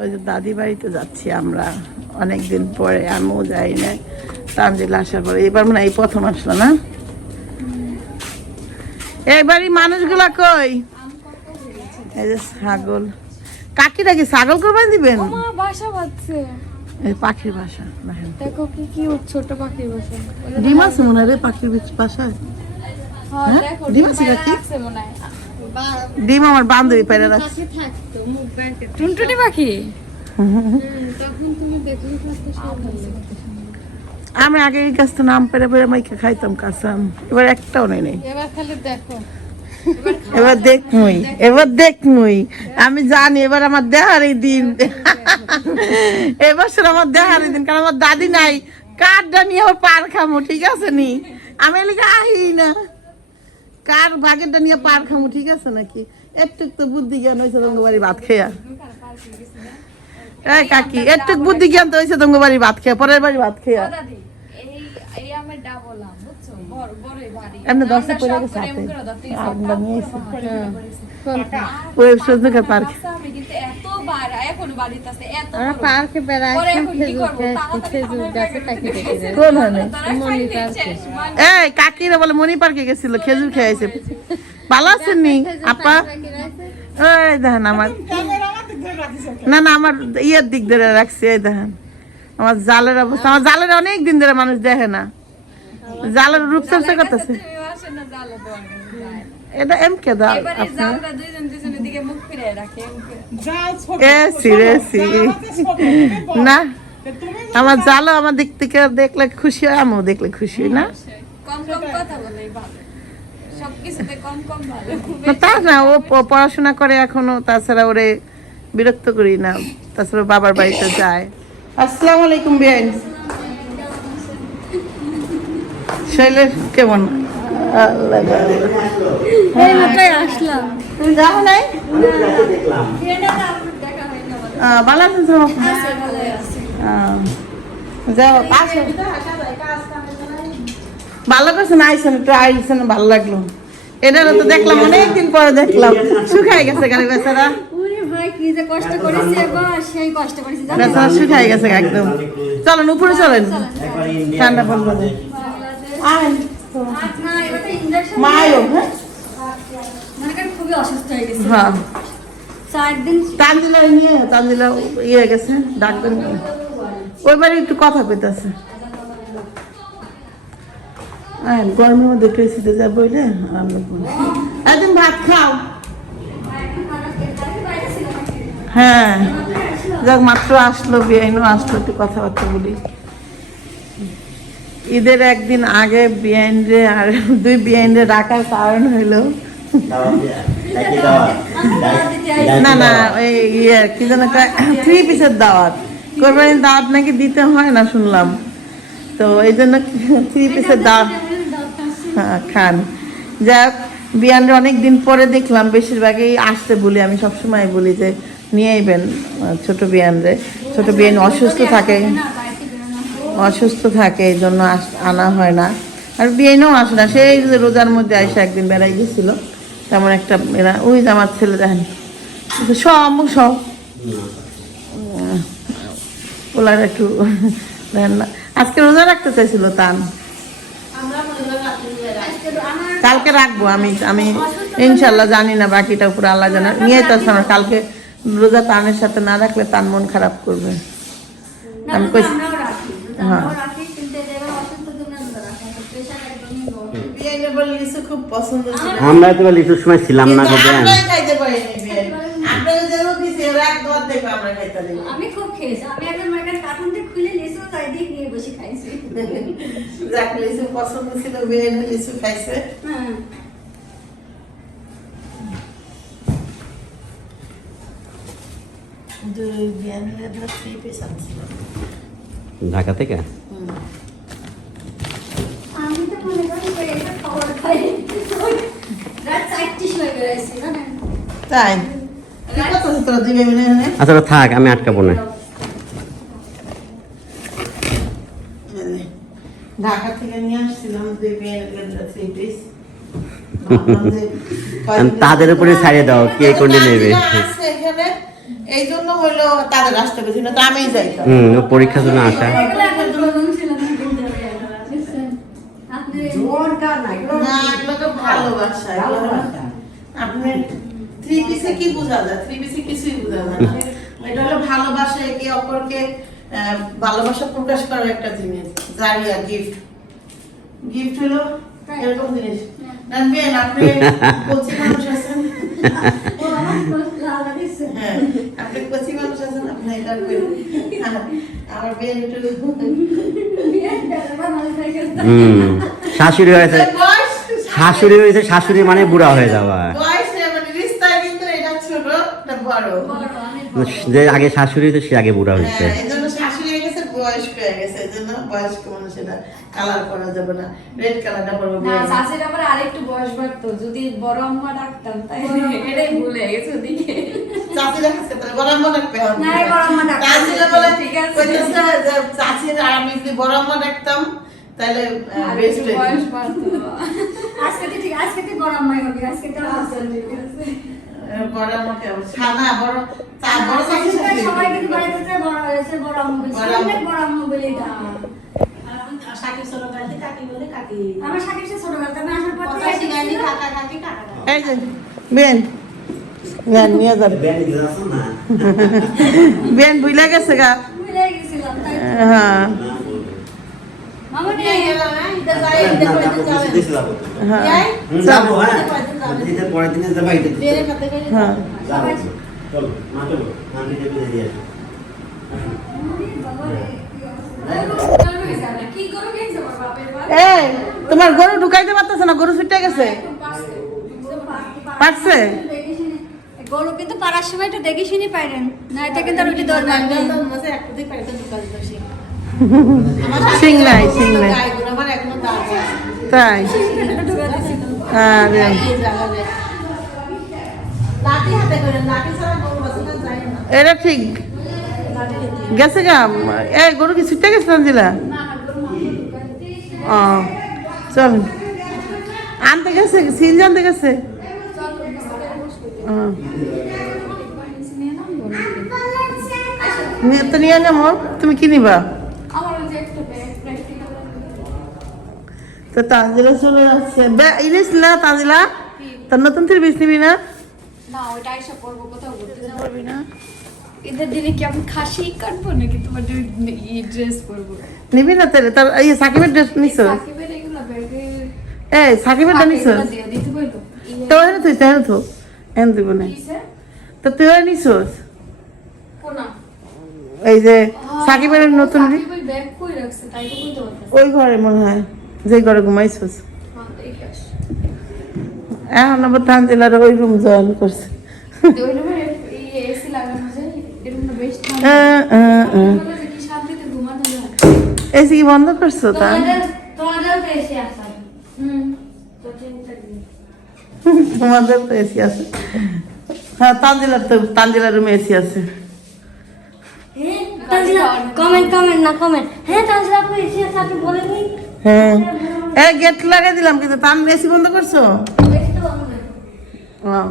ওই যে দাদি বাড়িতে যাচ্ছি আমরা অনেকদিন পরে, আমিও যাই না। তানজিল আসার পরে এবার মনে হয় এই প্রথম আসলো না। এই বাড়ির মানুষগুলা কই? এই যে ছাগল, কাকিরা কি ছাগল কোরবানি দিবেন? বাসা বাঁধছে, এই পাখির বাসা দেখো কি কি ছোট পাখির বাসা। ডিম আছে মনে হয় পাখির বাসায়। ডিম আছে কাকি? ডিম আমার বান্ধবী পেরে রাখছে। টুনটুনি পাখি। আমি আগে এই গাছটা নাম পেরে পেরে মাইকে খাইতাম কাঁচাম, এবার একটাও নেই। এবার খালি দেখো, এবার দেখমুই আমি জানি এবার আমার দেহারই দিন। এবছর আমার দেহারই দিন, কারণ আমার দাদি নাই। কারটা নিয়ে আবার পার খামো, ঠিক আছে নি? আমি এলাকা আহি না, কার বাগেরটা নিয়ে পার খামো, ঠিক আছে নাকি? একটু তো বুদ্ধি জ্ঞান হয়েছে তোমার বাড়ি ভাত খেয়া। এই কাকি একটু বুদ্ধি জ্ঞান তো হয়েছে তোমার বাড়ি ভাত খেয়া, পরের বাড়ি ভাত খেয়া। এমনি দশে পড়ে গেছে হাতে, আমরা নিয়েছি ওই সজনকার পার্কে। পার্কে বেড়ায় কোন হলে? এই কাকিরা বলে মনি পার্কে গেছিল, খেজুর খেয়েছে। ভালো আছেন নি আপা? ওই দেখেন আমার, না না আমার ইয়ের দিক ধরে রাখছে। এই দেখেন আমার জালের অবস্থা, আমার জালের অনেক দিন ধরে মানুষ দেখে না, জালের রূপচর্চা করতেছে। এটা এম কে দাও না, আমার জালও আমার দিক থেকে দেখলে খুশি হয়, আমিও দেখলে খুশি হই না। তা না, ও পড়াশোনা করে এখনো, তাছাড়া ওরে বিরক্ত করি না, তাছাড়া বাবার বাড়িতে যায়। আসসালামু আলাইকুম বিয়ান, শৈলেশ কেমন? আসলাম, তুমি যাও নাই? ভালো আছেন সব? যাও আসো, ভালো করছেন, আইসেন একটু আইসেন, ভালো লাগলো। এটা তো দেখলাম অনেকদিন পরে দেখলাম, শুকাই গেছে গাড়ি বেচারা, বেচারা শুকাই গেছে একদম। চলেন উপরে চলেন, ঠান্ডা পড়বে। মায়ও হ্যাঁ, তানজিলা নিয়ে তানজিলা ইয়ে গেছে ডাক্তার, ওই বাড়ি একটু কথা পেতেছে। গরমের মধ্যে একটু এসিতে যা বইলে একদিন ভাত খাও। হ্যাঁ যাক, মাত্র আসলো, বিয়াইনও আসলো, একটু কথাবার্তা বলি। ঈদের একদিন আগে বিয়াইনরে আর দুই বিয়াইনরে রাখার কারণ হইলো, না না ওই ইয়ে কি যেন 3 পিসের দাওয়াত, কোরবানির দাওয়াত নাকি দিতে হয় না শুনলাম, তো এই জন্য 3 পিসের দাওয়াত খান। যাক বিয়ানরে অনেকদিন পরে দেখলাম, বেশিরভাগই আসতে বলি, আমি সবসময় বলি যে নিয়ে আইবেন ছোট বিয়ানরে, ছোট বিয়ান অসুস্থ থাকে এই জন্য আনা হয় না। আর বিয়ানও আসে না, সেই রোজার মধ্যে আইসা একদিন বেড়াই গেছিল, তেমন একটা এরা ওই যে আমার ছেলে দেখেন সব ওলার একটু দেখেন না, আজকে রোজা রাখতে চাইছিল তান, কালকে রাখবো আমি ইনশাল্লাহ, জানি না বাকিটা পুরো আল্লাহ জানে। নিয়ে তো আমার কালকে রোজা তানের সাথে না রাখলে তান মন খারাপ করবে। আমি কইছি হ্যাঁ, খুব পছন্দ ছিল, আমরা তো লিচুর সময় ছিলাম না, খাইতে পারিনি। আমি খুব খেয়েছি, আমি একদম মার্কেট কার্টুন থেকে খুলে লিচু তাই দিয়ে নিয়ে বসে খাইছি। যাক লিচু পছন্দ ছিল, বিয়ে লিচু খাইছে। হ্যাঁ ঢাকা থেকে আমি তো মনে করি এটা খাবার খাই রাত 4টির সময় বেরিয়েছি জানেন। তাই কত তোরা দিবে মনে হয়? আচ্ছা থাক, আমি আটকাবো না। ঢাকা থেকে নিয়ে আসছিলাম তাদের উপরে ছাড়িয়ে দাও, কে কোনটা নেবে। এই জন্য হলো তাদের আসতে পেরেছি না তো আমিই যাইতাম। ও পরীক্ষার জন্য আসা। এগুলো এখন প্রয়োজন ছিল না কিন্তু বুঝছেন? আপনি না এগুলো তো ভালোবাসা, এগুলো আপনি থ্রি পিসে কি বোঝা যায়? থ্রি পিসে কিছুই বোঝা যায় না। এটা হলো ভালোবাসা, একে অপরকে ভালোবাসা প্রকাশ করার একটা জিনিস। জারিয়া গিফট, গিফট হলো এরকম জিনিস। জানবেন আপনি কোচি মানুষ আছেন, ও আমার লাগা দিছে। হ্যাঁ আপনি কোচি মানুষ আছেন, আপনি এটা করেন। আমার বিয়ে একটু শাশুড়ি হয়েছে, শাশুড়ি হয়েছে, শাশুড়ি মানে বুড়া হয়ে যাওয়া। বয়সে মানে রিস্তায় কিন্তু এটা ছোট এটা বড়। যে আগে শাশুড়ি হয়েছে সে আগে বুড়া হয়েছে। হ্যাঁ, এই জন্য শাশুড়ি হয়ে গেছে, বয়স্ক হয়ে গেছে, এই জন্য বয়স্ক মানুষ এটা কালার করা যাবে না, রেড কালারটা করবো। না চাচির আবার আরেকটু বয়স বাড়তো যদি বড় আম্মা ডাকতাম তাই এটাই ভুলে গেছে ওদিকে চাচি রাখছে তাহলে বড় আম্মা ডাকবে এখন। না, বড় আম্মা ডাকবে। চাচিরা বলে ঠিক আছে। কইতেছে যে চাচির আর আমি যদি বড় আম্মা ডাকতাম তাহলে বেস্ট আরেকটু বয়স বাড়তো আজকে তো ঠিক, আজকে তো বড় আম্মাই হবে, আজকে তো বড় আম্মাকে ছানা বড় বড় চাচি সবাই কিন্তু বাড়িতে বড় হয়েছে, বড় আম্মু বলছে, অনেক বড় আম্মু বলেই ডাকে। সাকিব ছোটবেলাতে কাকি বলে কাকি। আমার সাকিব সে ছোটবেলাতে আমি আসার পর কথা থেকে শিখাইনি কাকা কাকি কাকা কাকা। এই যে বেন বেন নিয়ে যাবে, বেন ভুলে গেছে গা। ভুলে গেছিলাম তাই তো। হ্যাঁ মামা নিয়ে গেল না, এটা যাই এটা করে যাবে। হ্যাঁ যাবো, হ্যাঁ পরের দিনে যাবো। বেরে খাতে করে হ্যাঁ চলো মা চলো, আমি যেতে দিয়ে আসি। কি করো গেছে আমার বাপের বাপ এই তোমার গরু ঢুকাইতে পারতেছে না, গরু ছুটে গেছে, পারছে। গরু কিন্তু পাড়ার সময় একটু দেখে শুনি পাইলেন না, এটা কিন্তু আর উঠে দৌড় মারবে। মাঝে একটু পাইতে দোকান বসে। সিং নাই, সিং নাই, গাইগুলো আমার এখনো দাঁত আছে। তাই আরে এই জায়গায় লাঠি হাতে করে, লাঠি ছাড়া গরু বাঁচানো যায় না। এটা ঠিক গেছে গা। এই গরু কি ছুটে গেছে তানজিলা? ও চল আনতে গেছে, সিল জানতে গেছে। তো নিয়ে নেবো, তুমি কি নিবা? আমার ওই যে একটা ব্যাগ প্র্যাকটিক্যাল তো তানজিলা চলে যাচ্ছে। ইলিশ না তানজিলা, তার নতুন থ্রি পিস নিবি না? না ওইটা আইসা পড়বো কোথাও ঘুরতে যাবো পারবি না? ঈদের দিনে কি আমি খাসি কাটবো নাকি তোমার ড্রেস পরবো নিবি না তাহলে? তার এই সাকিবের ড্রেস নিছো? সাকিবের এগুলো ব্যাগে এই সাকিবের ড্রেস নিছো? দিয়ে দিতে বলতো তো এনে তুই তেনে তো এনে দিব না, কিসে তো তুই নিছোস? কোনা এই যে সাকিবের নতুন সাকিবের ব্যাগ কই রাখছে তাই তো বলতে পারতাম ওই ঘরে মনে হয়, যে ঘরে ঘুমাইছোস। হ্যাঁ দেখে আস এখন আবার তানজিলার ওই রুম জয়েন করছে। ওই রুমে এসি লাগানো যায় এই রুমটা বেশ ঠান্ডা কি শান্তিতে ঘুমানো যায় এসি কি বন্ধ করছো তা? তোমাদের তো এসে আসা তো চিন্তা নেই তোমাদের তো এসি আছে। হ্যাঁ তানজিলার রুমে এসি আছে। কমেন্ট কমেন্ট না কমেন্ট। হ্যাঁ তাহলে আপনি এসে আছে, আপনি বলেননি। হ্যাঁ এই গেট লাগিয়ে দিলাম কিন্তু তান এসি বন্ধ করছো? বেশি তো বন্ধ না। ও,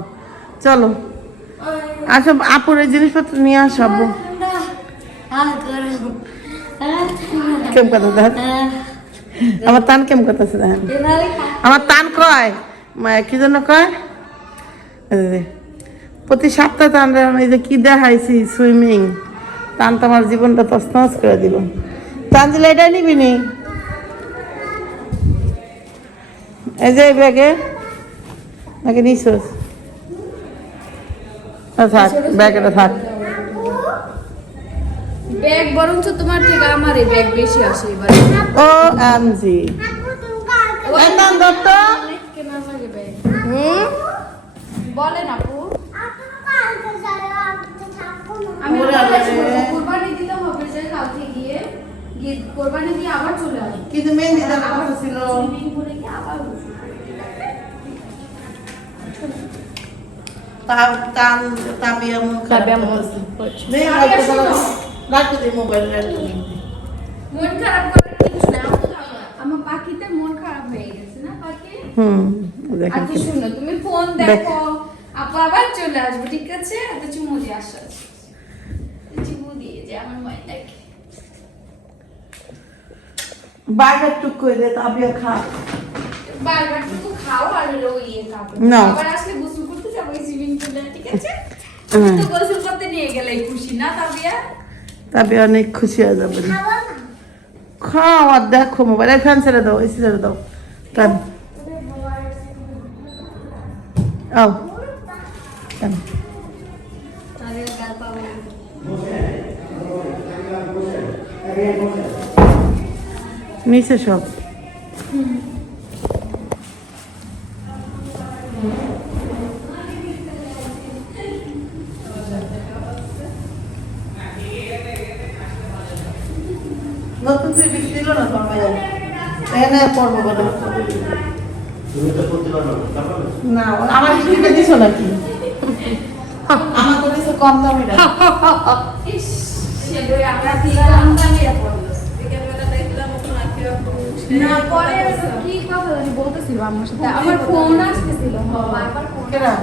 চলো আসো আপুর এই জিনিসপত্র নিয়ে আসো। আব্বু কেম কথা দেখ, আমার তান কেম কথা আছে দেখেন। আমার তান কয় কি জন্য কয়, এই যে, প্রতি সপ্তাহে তান এই যে কি দেখাইছি সুইমিং, তান তো আমার জীবনটা তছনছ করে দিব। তানজিলা এটাই নিবি নি? এই যে ব্যাগে নাকি নিছোস? থাক ব্যাগটা থাক। ব্যাগ বরঞ্চ তোমার থেকে আমার এই ব্যাগ বেশি আসে এবার ও এমজি একদম দত্ত কেনা লাগে ব্যাগ হুম বলেন আপু আমি ওরে আল্লাহ রে। কোরবানি দিতে হবে যে কালকে গিয়ে গিয়ে কোরবানি দিয়ে আবার চলে আসবো কিন্তু মেহেন্দি দেওয়ার কথা ছিল। সুইমিং পুলে গিয়ে আবার বসবো। তাবিয়া মন তাবিয়া খারাপ মন করছে। দে রাখতে দাও, রাখতে দে মোবাইল রাখতে দে। মন খারাপ করার কিছু না আমার পাখিতে মন খারাপ হয়ে গেছে না পাখি দেখেন আচ্ছা শুনো তুমি ফোন দেখো আপু আবার চলে আসবো ঠিক আছে এত চুমু দিয়ে আসো যে আমার মাইন্ডটাকে বার্গার টুক করে দে তাবিয়া খা বারবার তো খাও আর হলো ইয়ে কাপড় না। আবার আসলে গোসল করতে যাবো সুইমিং পুলে, ঠিক আছে? তো গোসল করতে নিয়ে গেলে খুশি না তাবিয়া? তাবিয়া অনেক খুশি হয়ে যাবে খাও আর দেখো মোবাইল ফ্যান ছেড়ে দাও এসি ছেড়ে দাও তার আও তাবিয়া গাল পাবো নিচে সব নতুন সিরিজ দিল না তোমার ভাইয়া এনে পড়বো বলে না আমার স্কুলে দিছো নাকি আমার তো দিছো কম দামি না ইস, সেগুলো আমরা কি কম দামিরা পড়লো। না, পরে কি কথা জানি বলতেছিল আমার সাথে, আমার ফোন আসতেছিল, বারবার ফোন কেনা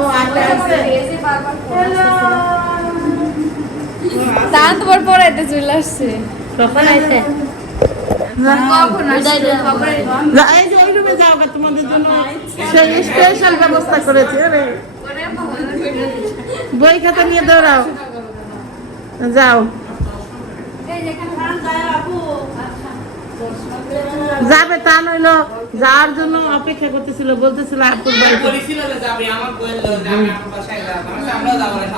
ও আচ্ছা আছে পেজে বারবার ফোন আসতেছিল। তার তোমার পড়াইতে চলে আসছে। কখন আইছে কখন আসছে? খবরে এই যে ওই রুমে যাও গা, তোমাদের জন্য সেই স্পেশাল ব্যবস্থা করেছে রে বই খাতা নিয়ে দৌড়াও যাও যাবে তা নইলো যার জন্য অপেক্ষা করতেছিল বলতেছিল আপুর বাড়িতে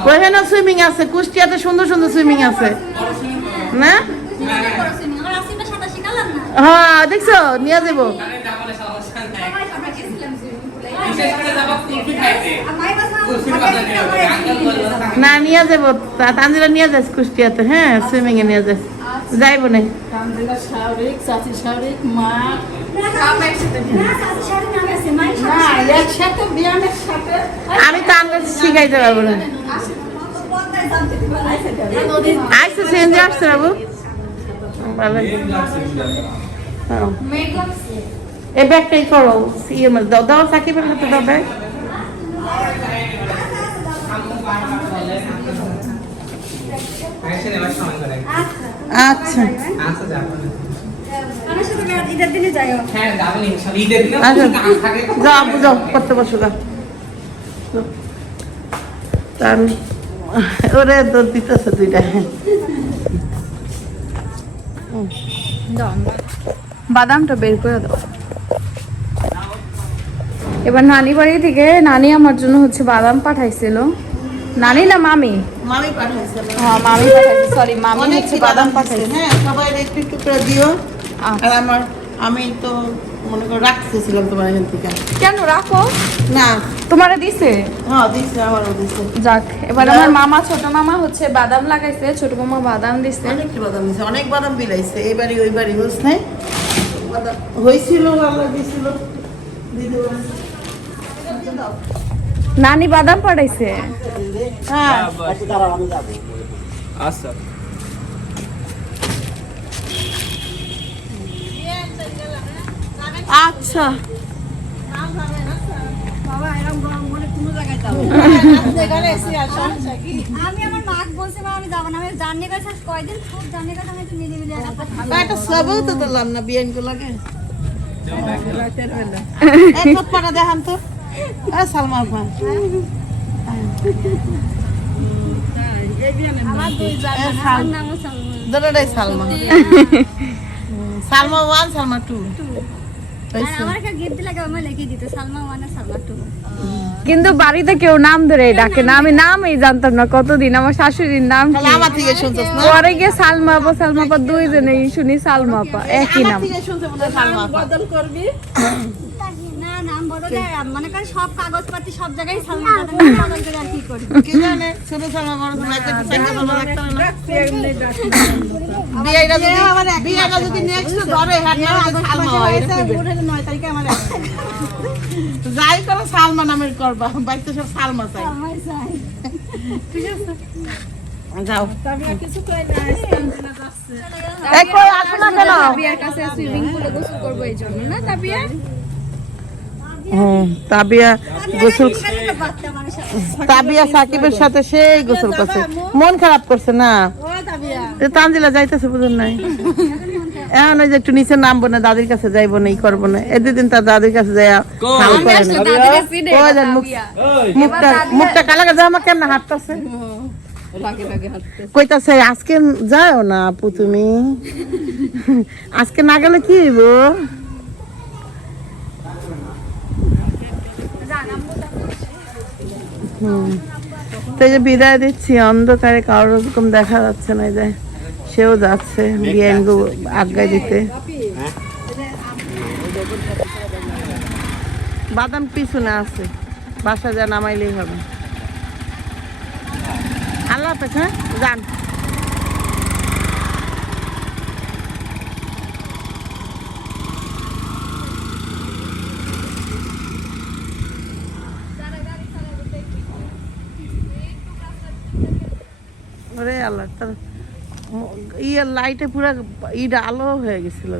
ওইখানে সুইমিং আছে কুষ্টিয়াতে সুন্দর সুন্দর সুইমিং আছে না আমার আসিটা সাঁতার শিখালাম না হ্যাঁ দেখছো নিয়ে যাবো আমরা গেছিলাম সুইমিং পুলে। আমার বাসা না নিয়ে যাবো তানজিরা নিয়ে যাস কুষ্টিয়াতে হ্যাঁ সুইমিং এ নিয়ে যাস যাইবো না তানজিলা শাহরিক, চাচি শাহরিক, মা। সব একসাথে। না সাথে সাথে নাম আছে মাই না, একসাথে বিয়ানের সাথে। আমি তো আমরা শিখাইতে পারবো না পর্দায় জানতে দিবা আইসো চেঞ্জ আসছে বাবু ভালো হ্যাঁ। মেক আপ এই ব্যাগটাই করো ইয়ে মাছ দাও দাও সাকিবের হাতে দাও ব্যাগ আচ্ছা আমার সাথে ঈদের দিনে যাইও আচ্ছা যাও আপু যাও করতে বসো গা তার ওরে তো দিতেছে দুইটা বাদামটা বের করে দাও। এবার নানি বাড়ি থেকে নানি আমার জন্য হচ্ছে বাদাম পাঠাইছিল। নানি না মামি? মামি পাঠাইছে হ্যাঁ মামি পাঠাইছে, সরি মামি অনেক হচ্ছে বাদাম পাঠাইছে। হ্যাঁ সবাই একটু একটু করে দিও আচ্ছা। আর আমার আমি তো মনে করে রাখতেছিলাম তোমার এখান থেকে কেন রাখো? না তোমারে দিছে? হ্যাঁ দিচ্ছে আমারও দিচ্ছে যাক, এবার আমার মামা ছোট মামা হচ্ছে বাদাম লাগাইছে, ছোট মামা বাদাম দিছে। অনেকটি বাদাম দিচ্ছে অনেক বাদাম বিলাইছে এই বাড়ি ওই বাড়ি হোস নাই বাদাম হয়েছিল আল্লাহ দিছিল দিদি বলেছে। নানি বাদাম পাঠাইছে। হ্যাঁ আচ্ছা আচ্ছা আমি আমার মা বলছি মা আমি যাবো না আমি জার্নি করছি কয়দিন খুব জার্নি করছি আমি একটু নিরিবিলি একটা সবও তো দিলাম না বিয়ান কো লাগে এক কপড়া দেখান তো সালমা আপা আমার দুই জার্নি নামও সালমা দুটোটাই সালমা সালমা 1 সালমা 2 আর আমার একটা গিফট দিলে আমার লিখে দিতে সালমা 1 আর সালমা 2 কিন্তু বাড়িতে কেউ নাম ধরে ডাকে না, আমি নামই জানতাম না কতদিন। আমার শাশুড়ির নাম কি? তাহলে আমার থেকে শুনছস না পরে গিয়ে সালমা আপা দুইজনেই শুনি সালমা আপা একই আমার নাম। থেকে শুনছে বলে সালমা আপা বদল করবি। না নাম বদলে মনে করেন সব কাগজপাতি সব জায়গায় সালমা বদল করে আর কি করি কি জানে ছোট সালমা বড় সালমা একটা সাইকেল বলা রাখতে না এমনি ডাকি। বিয়েটা যদি নেক্সট ধরে হ্যাঁ সালমা হয় বুড়ের 9 তারিখে আমার যাই করো সালমা নামের করবা বাইতে সব সালমা চাই আমার চাই যাও তবে কিছু কই না তানজিলা যাচ্ছে। এই কই আসো না কেন তাবিয়ার কাছে সুইমিং পুলে গোসল করবো এই জন্য না তাবিয়া? তাবিয়া গোসল বাচ্চা মানুষ তাবিয়া সাকিবের সাথে সেই গোসল করছে, মন খারাপ করছে না? তানজিলা যাইতেছে বুঝুন নাই, এখন ওই যে একটু নিচে নামবো না, দাদির কাছে যাইবো না, ই করবো না, এদিন তার দাদির কাছে যাই হাল করে না। ওই যে মুখটা কালা কাজা আমার কেমন হাঁটতেছে, কইতাছে আজকে যাও না আপু তুমি, আজকে না গেলে কি হইব? তো এই যে বিদায় দিচ্ছি, অন্ধকারে কারোর ওরকম দেখা যাচ্ছে না, এই যে সেও যাচ্ছে বিয়ানগো আজ্ঞা দিতে। বাদাম পিছনে আছে, বাসা যা নামাইলেই হবে। আল্লাহ হাফেজ, হ্যাঁ যান। ওরে আল্লাহ, তার ইয়ে লাইটে পুরা ইটা আলো হয়ে গেছিল।